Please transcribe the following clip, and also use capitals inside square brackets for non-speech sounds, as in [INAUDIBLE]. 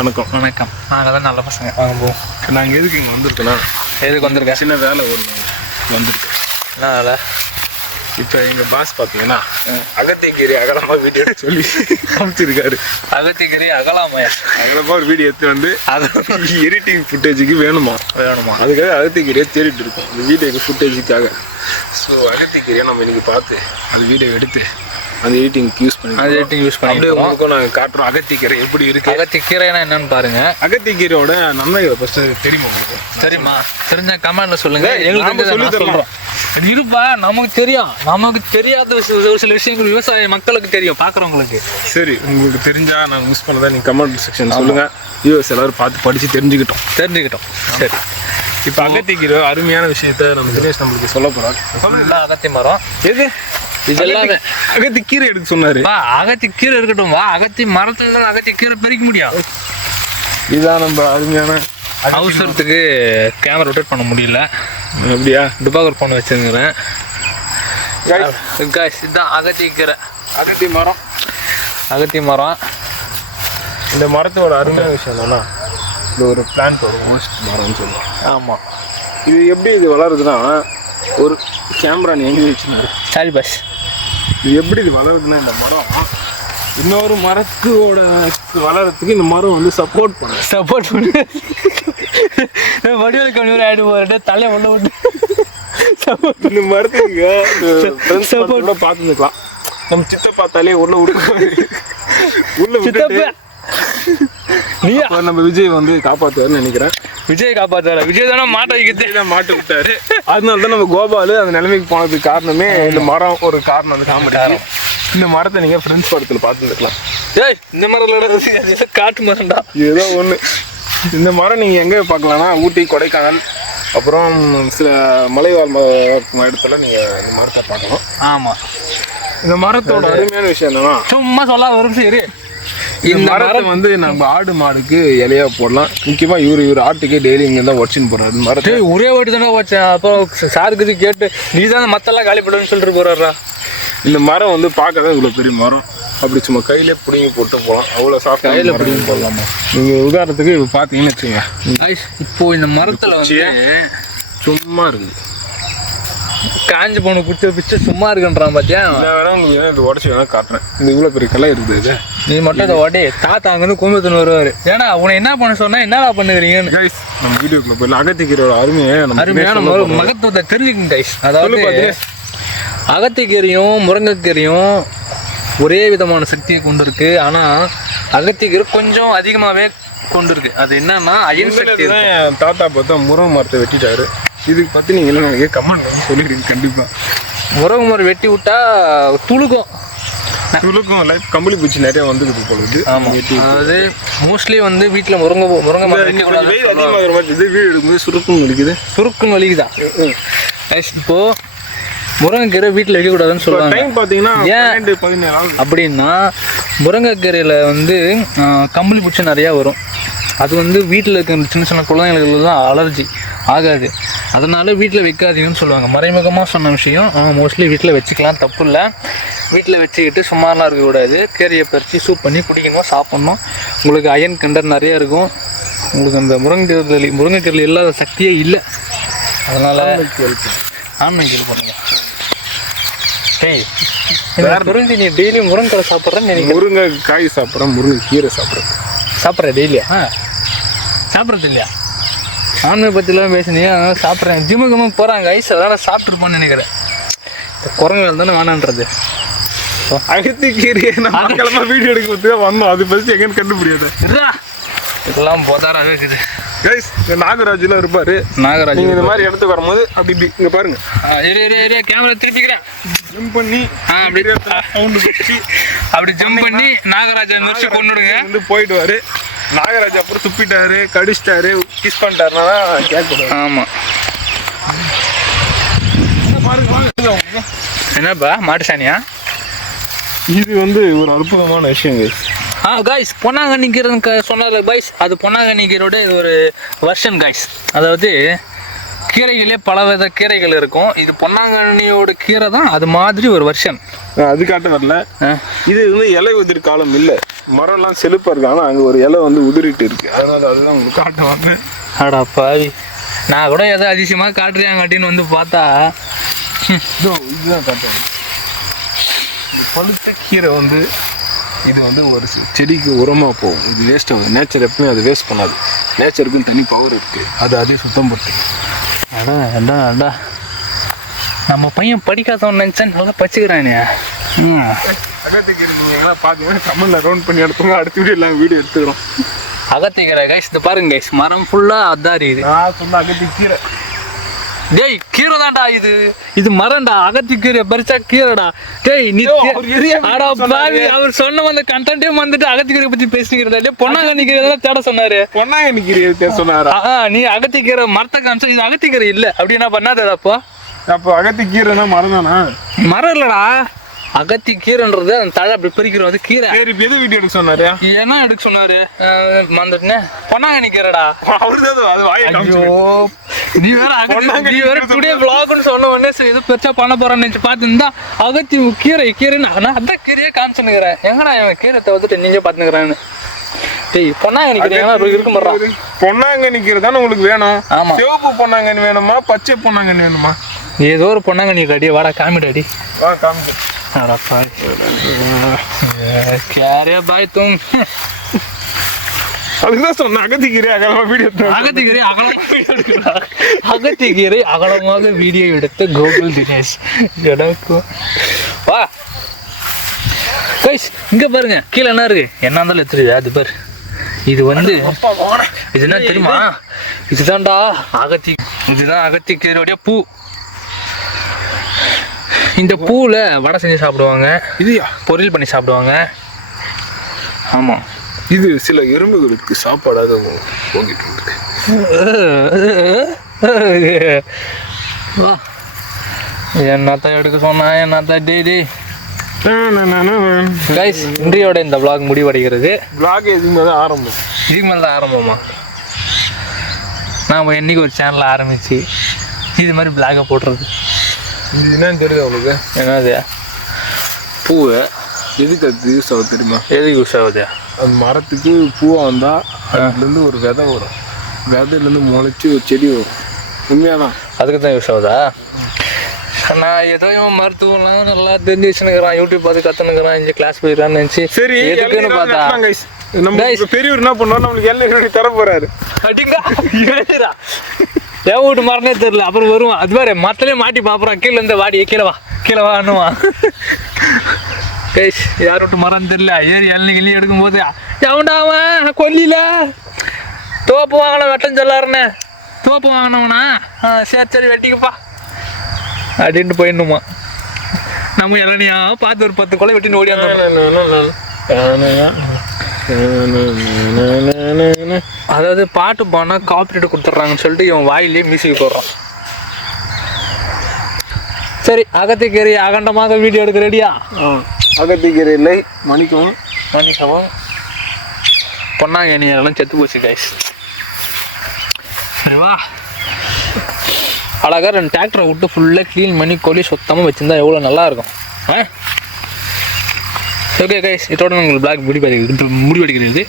வணக்கம். வணக்கம். நாங்கள் தான் நல்ல பசங்க. வாங்க போவோம் நாங்கள் எதுக்கு இங்கே வந்திருக்கோன்னா எதுக்கு வந்திருக்கேன் சின்ன வேலை ஒரு வந்திருக்கு. என்ன வேலை? இப்போ எங்கள் பாஸ் பார்த்தீங்கன்னா அகத்திக்கீரை அகலமாக வீடியோ எடுத்து சொல்லி [LAUGHS] காமிச்சிருக்காரு. அகத்திகிரி அகலாமையா? அகலமாக ஒரு வீடியோ எடுத்து வந்து அது எடிட்டிங் ஃபுட்டேஜுக்கு வேணுமா? வேணுமா? அதுக்காக அகத்திக்கீரையை தேடிட்டு இருக்கோம். இந்த வீடியோக்கு ஃபுட்டேஜுக்காக ஸோ அகத்திக்கீரையை நம்ம இன்னைக்கு பார்த்து அந்த வீடியோ எடுத்து அந்த எடிட்டிங்க்கு யூஸ் பண்ணி அது ரேட்டிங் யூஸ் அப்படியே பண்ணிக்கிறோம் உங்களுக்கும் நாங்கள் காட்டுறோம். அகத்திக்கீரை எப்படி இருக்கு? அகத்திக்கீரைனா என்னன்னு பாருங்க. அகத்திக்கீரையோட நன்மைகளை ஃபஸ்ட்டு தெரியுமா உங்களுக்கு? தெரியுமா? தெரிஞ்ச கமெண்ட்ல சொல்லுங்க. எங்களுக்கு சொல்லி. சொல்றோம் இருப்பா நமக்கு தெரியும். நமக்கு தெரியாத ஒரு சில விஷயங்கள் விவசாய மக்களுக்கு தெரியும் பாக்குறவங்களுக்கு. சரி உங்களுக்கு தெரிஞ்சா நான் மிஸ் பண்ணதா நீங்க கமெண்ட் செக்ஷன் சொல்லுங்க. யூஎஸ் எல்லாரும் பார்த்து படிச்சு தெரிஞ்சுக்கிட்டோம். தெரிஞ்சுக்கிட்டோம். சரி. இப்போ அகத்திக்கிற அருமையான விஷயத்த நம்ம தினேஷ் நம்மளுக்கு சொல்ல போறாரு. ஃபுல்லா அகத்தி மரம் எது? இது எல்லாமே அகத்தி கீரை எடுக்க சொன்னாரு. வா அகத்தி கீரை இருக்கட்டும். வா அகத்தி மரத்துல இருந்து அகத்தி கீரை பறிக்க முடியும். இதுதான் நம்ம அருமையான அவசரத்துக்கு கேமரா ரொட்டேட் பண்ண முடியல. அப்படியா? டுபாகர் ஃபோன் வச்சிருக்கிறேன். காய்ஸ் இதுதான் அகத்தி கீரை. அகத்தி மரம். அகத்தி மரம். இந்த மரத்தோட அருமையான விஷயம் என்னன்னா இது ஒரு பிளான்ட் ஒரு மோஸ்ட் மரம்னு சொல்லுவோம் ஆமாம் இது எப்படி இது வளருதுன்னா ஒரு கேமரா நீ எங்கே வச்சுனாரு சரி பஸ் இது எப்படி இது வளருதுன்னா இந்த மரம்? இன்னொரு மரத்தோட வளரத்துக்கு இந்த மரம் வந்து சப்போர்ட் பண்ணும் சப்போர்ட் பண்ணு. வடிவல் கம்மி ஒரு ஆயிடு போகிற தலையை உள்ள விட்டு. சப்போர்ட் இந்த மரத்துக்கு சப்போர்ட் கூட பார்த்துக்கலாம். நம்ம சித்தப்பா தலையை உள்ள விடுவாரு உள்ள நீயா அப்ப நம்ம விஜய் வந்து காப்பாத்துவாருன்னு நினைக்கிறேன். விஜய் காப்பாத்தார. விஜய் தானே மாட்ட வைக்கிறது மாட்டு விட்டாரு. அதனால தான் நம்ம கோபாலு அந்த நிலைமைக்கு போனதுக்கு காரணமே இந்த மரம் ஒரு காரணம் அந்த காமெடி. இந்த மரத்தை நீங்க ஃப்ரெண்ட்ஸ் படத்துல பார்த்துருக்கலாம். ஏய் இந்த மரம் காட்டு மரம்டா? ஏதோ ஒண்ணு. இந்த மரம் நீங்க எங்க பார்க்கலாம்னா ஊட்டி கொடைக்கானல் அப்புறம் சில மலைவாழ் இடத்துல நீங்க இந்த மரத்தை பார்க்கலாம். ஆமா. இந்த மரத்தோட அருமையான விஷயம் என்னன்னா சும்மா சொல்ல வரும் சரி இந்த மரத்தை வந்து நம்ம ஆடு மாடுக்கு இலையா போடலாம். முக்கியமா இவரு இவர் ஆட்டுக்கே டெய்லி இங்க தான் உடச்சின்னு போறாரு. மரத்தை ஒரே வாட்டி தானே வச்சேன் அப்போ சாருக்கு கேட்டு நீ தான் மத்தெல்லாம் காலி பண்ணுன்னு சொல்லிட்டு போறாரா இந்த மரம் வந்து பார்க்க தான் இவ்வளோ பெரிய மரம். அப்படி சும்மா கையிலே பிடிங்கி போட்டு போகலாம் அவ்வளோ சாஃப்ட் கையில் பிடிங்கி போடலாமா? நீங்கள் உதாரணத்துக்கு இப்போ பார்த்தீங்கன்னு வச்சுங்க Guys, இப்போ இந்த மரத்துல வந்து சும்மா இருக்குது. காஞ்சு போன குச்சி பிச்சு சும்மா இருக்குன்றான் பாத்தியா? வேணா உங்களுக்கு வேணா இது உடச்சி வேணா காட்டுறேன். இந்த இவ்வளோ பெரிய கலை இருக்குது இது. நீ மட்டும் இதை ஓடி தாத்தா அங்கேருந்து கும்பத்துன்னு வருவாரு. ஏன்னா உன்னை என்ன பண்ண சொன்னா என்னடா பண்ணுகிறீங்கன்னு. கைஸ் நம்ம வீடியோக்குள்ள போயிடலாம். அகத்திக்கீரோட அருமையை நம்ம அருமையான மகத்துவத்தை தெரிஞ்சுக்கங்க கைஸ் அதாவது. அகத்திக்கீரையும் முருங்கைக்கீரையும் ஒரே விதமான சக்தியை கொண்டு இருக்கு ஆனா அகத்திக்கீரை கொஞ்சம் அதிகமாவே கொண்டு இருக்கு அது என்னன்னா அயன் சக்தி தாத்தா பார்த்தா முருங்கை மரத்தை வெட்டிட்டாரு. இதுக்கு பற்றி நீங்கள் என்ன கமெண்ட் வந்து சொல்லிடுங்க கண்டிப்பாக மரம் வெட்டி விட்டா துளுக்கும். இவளுக்கும் லைஃப் கம்பளி பூச்சி நிறைய வந்துக்குது போல இது வெட்டி அதாவது மோஸ்ட்லி வந்து வீட்டுல முருங்கை முருங்கை மரம் கொஞ்சம் வெயில் அதிகமாகிற மாதிரி இது வீடு எடுக்கும்போது சுருக்குன்னு வலிக்குது. சுருக்குன்னு வலிக்குதான். Guys, இப்போ முருங்கைக்கீரை வீட்டில் வைக்கக்கூடாதுன்னு சொல்லுவாங்க. டைம் பார்த்தீங்கன்னா ஏன்? அப்படின்னா முருங்கைக்கீரையில் வந்து கம்பளி பூச்சி நிறையா வரும். அது வந்து வீட்டில் இருக்கிற சின்ன சின்ன குழந்தைங்களுக்கு தான் அலர்ஜி ஆகாது. அதனால வீட்டில் வைக்காதீங்கன்னு சொல்லுவாங்க. மறைமுகமாக சொன்ன விஷயம் மோஸ்ட்லி வீட்டில் வச்சுக்கலாம். தப்பு இல்லை. வீட்டில் வச்சுக்கிட்டு சுமாரெலாம் இருக்கக்கூடாது. கீரையை பறித்து சூப் பண்ணி குடிக்கணும் சாப்பிட்ணும். உங்களுக்கு அயன் கண்டர் நிறையா இருக்கும். உங்களுக்கு அந்த முருங்கை முருங்கைக்கீரையில் இல்லாத சக்தியே இல்லை. அதனால் ஆன்லைன் கேள்வி பண்ணுங்க டேய் தெரிஞ்சு நீ டெய்லி முருங்கை சாப்பிட்றேன்னு எனக்கு முருங்கை காய் சாப்பிட்றேன் முருங்கை கீரை சாப்பிட்றேன். சாப்பிட்ற டெய்லியா ஆ? சாப்பிட்றது இல்லையா ஆண்மை பற்றிலாம் பேசுனியா சாப்பிட்றேன். ஜிம்மு கிம்மு போகிறாங்க ஐஸ் அதனால் சாப்பிட்ருப்போன்னு நினைக்கிறேன். இந்த குரங்குகள் தானே வேணான்றது. அகத்தி கீரையை நம்ம கிளம்ப வீடியோ எடுக்கிறதுக்கு தான் வந்தோம். அது ஃபஸ்ட்டு எங்கன்னு கண்டுபிடியாது. இதெல்லாம் போதாராக இருக்குது. கைஸ் இந்த நாகராஜ்லாம் இருப்பாரு. நாகராஜ் இந்த மாதிரி இடத்துக்கு வரும்போது அப்படி இப்படி இங்கே பாருங்க. ஏரியா ஏரியா ஏரியா கேமரா திருப்பிக்கிறேன். ஜம்ப் பண்ணி ஆ அப்படி சவுண்டு அப்படி ஜம்ப் பண்ணி நாகராஜா மிரிச்சு கொண்டுடுங்க. வந்து போயிடுவாரு. நாகராஜ் அப்புறம் துப்பிட்டாரு கடிச்சிட்டாரு கிஸ் பண்ணிட்டாருன்னா கேட்கக்கூடாது ஆமாம் என்னப்பா மாட்டு சாணியா? இது வந்து ஒரு அற்புதமான விஷயம். ஆ காய்ஸ் பொன்னாங்கண்ணி கீரை சொன்னார்ல காய்ஸ் அது பொன்னாங்கண்ணி கீரோட இது ஒரு வெர்ஷன் காய்ஸ் அதாவது கீரைகளே பல வித கீரைகள் இருக்கும். இது பொன்னாங்கண்ணியோட கீரை தான் அது மாதிரி ஒரு வெர்ஷன் அது காட்ட வரல. இது வந்து இலை உதிர் காலம் இல்லை. மரம்லாம் செழிப்பாக இருக்கு. ஆனால் அங்கே ஒரு இலை வந்து உதிரிட்டு இருக்கு. அதனால அதுதான் உங்களுக்கு காட்ட வந்தேன். அடா பாவி. நான் கூட ஏதோ அதிசயமாக காட்டுறியாங்காட்டின்னு வந்து பார்த்தா. இதோ இதுதான் காட்டுறேன் பழுத்த கீரை வந்து இது வந்து ஒரு செடிக்கு உரமாக போகும். இது வேஸ்ட் ஆகும் நேச்சர் எப்பவுமே அது வேஸ்ட் பண்ணாது. நேச்சருக்கும் தனி பவர் இருக்குது அது அதே சுத்தம் படுத்து அடா அடா அடா. நம்ம பையன் படிக்காதவன் நினச்சா நல்லா பச்சுக்கிறானே ம். அகத்திக்கீரை நீங்கள் எல்லாம் பார்க்கணும் ரவுண்ட் பண்ணி எடுத்துங்க அடுத்த வீடியோ எல்லாம் வீடியோ எடுத்துக்கிறோம் அகத்திக்கீரை கைஸ் இந்த பாருங்க கைஸ் மரம் ஃபுல்லாக அதாரி இது நான் சொன்ன அகத்திக்கீரை டேய் கீரை தான்டா இது. இது மரம்டா. அகத்தி கீரை பறிச்சா கீரைடா. டேய் நீ சொன்னாரு. பாவி அவர் சொன்ன அந்த கண்டென்ட்டே வந்துட்டு அகத்தி கீரை பத்தி பேசிக்கிறதா டேய் பொன்னாங்கண்ணி கீரை தான் தேட சொன்னாரு. பொன்னாங்கண்ணி கீரை சொன்னாரா? ஆ நீ அகத்தி கீரை மரத்தை காமிச்சா இது அகத்தி கீரை இல்ல. அப்படி என்ன பண்ணாதடா அப்போ? அப்போ அகத்திக்கீரைனா மரம் தானா மரம் இல்லடா. அகத்தி கீரைன்றது அந்த தழை அப்படி பிரிக்கிறது வந்து கீரை. எது வீடியோ எடுக்க சொன்னாரு? என்ன எடுக்க சொன்னாரு? மறந்துட்டேன். பொன்னாங்கண்ணி கீரைடா. அவரு தான் அது வாயை நீ வேற நீ வேற டுடே vlogனு சொன்ன உடனே சரி ஏதோ பெருசா பண்ண போறேன்னு நினைச்சு பார்த்துருந்தா அகத்தி கீரை கீரைன்னு நான் அதான் கீரையே காமிச்சுனுக்கிறேன் எங்கடா இவன் கீரை தவிர்த்துட்டு நீங்க பார்த்துக்கிறேன்னு டேய் பொன்னாங்கண்ணி கீரை இருக்க மாட்டான் பொன்னாங்கண்ணி கீரை தானே உங்களுக்கு வேணும். ஆமா. சிவப்பு பொன்னாங்கண்ணி வேணுமா பச்சை பொன்னாங்கண்ணி வேணுமா? ஏதோ ஒரு பொன்னாங்கண்ணி கடி வாடா காமிடாடி வா காமிச்சு. अरे भाई क्या रे भाई तुम அதுக்குதான் சொன்னேன் அகத்திக்கீரை அகலமா வீடியோ அகத்திகிரி அகலமாக அகத்திகிரி அகலமாக வீடியோ எடுத்த கோகுல் தினேஷ் எனக்கு வா கைஸ் இங்க பாருங்க கீழே என்ன இருக்கு என்ன இருந்தாலும் எடுத்துருது அது பாரு இது வந்து இது என்ன தெரியுமா இதுதான்டா அகத்தி இதுதான் அகத்திக்கீரையோடைய பூ இந்த பூவில் வடை செஞ்சு சாப்பிடுவாங்க. இதுயா? பொரியல் பண்ணி சாப்பிடுவாங்க. ஆமாம் இது சில எறும்புகளுக்கு சாப்பாடாக போகிட்டு இருக்கு வா. என்னத்தான் எடுக்க சொன்னா என்னத்தான் டே டே. கைஸ் இன்றையோட இந்த vlog முடிவடைகிறது. பிளாக் எதுவுமே தான் ஆரம்பம். இதுக்கு மேலே தான் ஆரம்பமா? நாம் என்னைக்கு ஒரு சேனல் ஆரம்பிச்சு இது மாதிரி பிளாகை போடுறது? இது என்னன்னு தெரியுது அவளுக்கு என்னது? பூவு. எதுக்கு அது யூஸ் ஆகுது தெரியுமா? எதுக்கு யூஸ் ஆகுது? அந்த மரத்துக்கு பூவா வந்தா அதுலேருந்து ஒரு விதை வரும். விதையிலேருந்து முளைச்சி ஒரு செடி வரும். உண்மையாதான். அதுக்கு தான் யூஸ் ஆகுதா? நான் ஏதோ இவன் மருத்துவம்லாம் நல்லா தெரிஞ்சு வச்சுனுக்குறான் யூடியூப் பார்த்து கற்றுனுக்குறான் இங்கே கிளாஸ் போயிடறான்னு நினச்சி. சரி எதுக்குன்னு பார்த்தா. நம்ம இப்ப பெரியவர் என்ன பண்ணுவார் நம்மளுக்கு எல்லாம் தர போறாரு அடிங்க ஏறுடா. என் வீட்டு மரணே தெரியல. அப்புறம் வருவான். அது மாதிரி மரத்துலயே மாட்டி பாப்புறான். கீழே இந்த வாடி கீழே வா கீழே வான்னுவான் கைஸ் யார் விட்டு மரம் தெரியல. ஏறி எள்ளி கிள்ளி எடுக்கும்போது எவன்டா அவன்? கொல்லில. தோப்பு வாங்கின வெட்டம் சொல்லாருண்ணே தோப்பு வாங்கினவனா? சரி சரி வெட்டிக்கப்பா. அப்படின்ட்டு போயிடணுமா. நம்ம இளநியா பார்த்து ஒரு பத்து கொலை வெட்டின்னு ஓடி அதாவது பாட்டு பாடினா காப்பிரைட் கொடுத்துட்றாங்கன்னு சொல்லிட்டு இவன் வாயிலே மியூசிக் போடுறான். சரி அகத்திக்கறி அகண்டமாக வீடியோ எடுக்க ரெடியா அகத்திக்கீரை இல்லை மணிக்கும் மன்னிக்கவும். பொன்னாங்க நீ எல்லாம் செத்து போச்சு கைஸ் சரி வா. அழகாக ரெண்டு டிராக்டரை விட்டு ஃபுல்லாக க்ளீன் பண்ணி கொல்லி சுத்தமாக வச்சுருந்தா எவ்வளோ நல்லா இருக்கும். ஓகே கைஸ் இதோட உங்களுக்கு பிளாக் முடி முடிவடைகிறது.